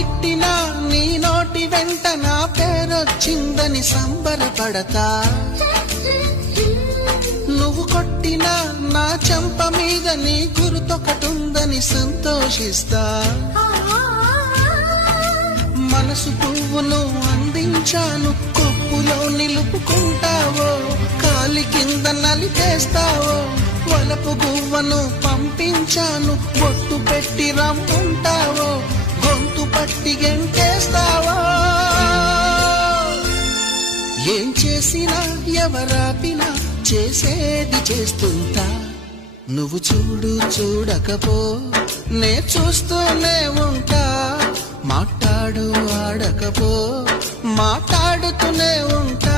తిట్టినా నీ నోటి వెంట నా పేరొచ్చిందని సంబరపడతా, నువ్వు కొట్టినా నా చెంప మీద నీ గుర్తొకటుందని సంతోషిస్తా. మనసు పువ్వును అందించాను, కొప్పులో నిలుపుకుంటావో, కాలి కింద నలిపేస్తావో. వలపు గువ్వను పంపించాను, బొట్టు పెట్టి రమ్ముంటావో, గొంతు పట్టి గెంటేస్తావో. ఏం చేసినా ఎవరాపినా చేసేది చేస్తుంటా. నువ్వు చూడు చూడకపో నే చూస్తూనే ఉంటా. మాట్లాడు ఆడకపో మాట్లాడుతూనే ఉంటా.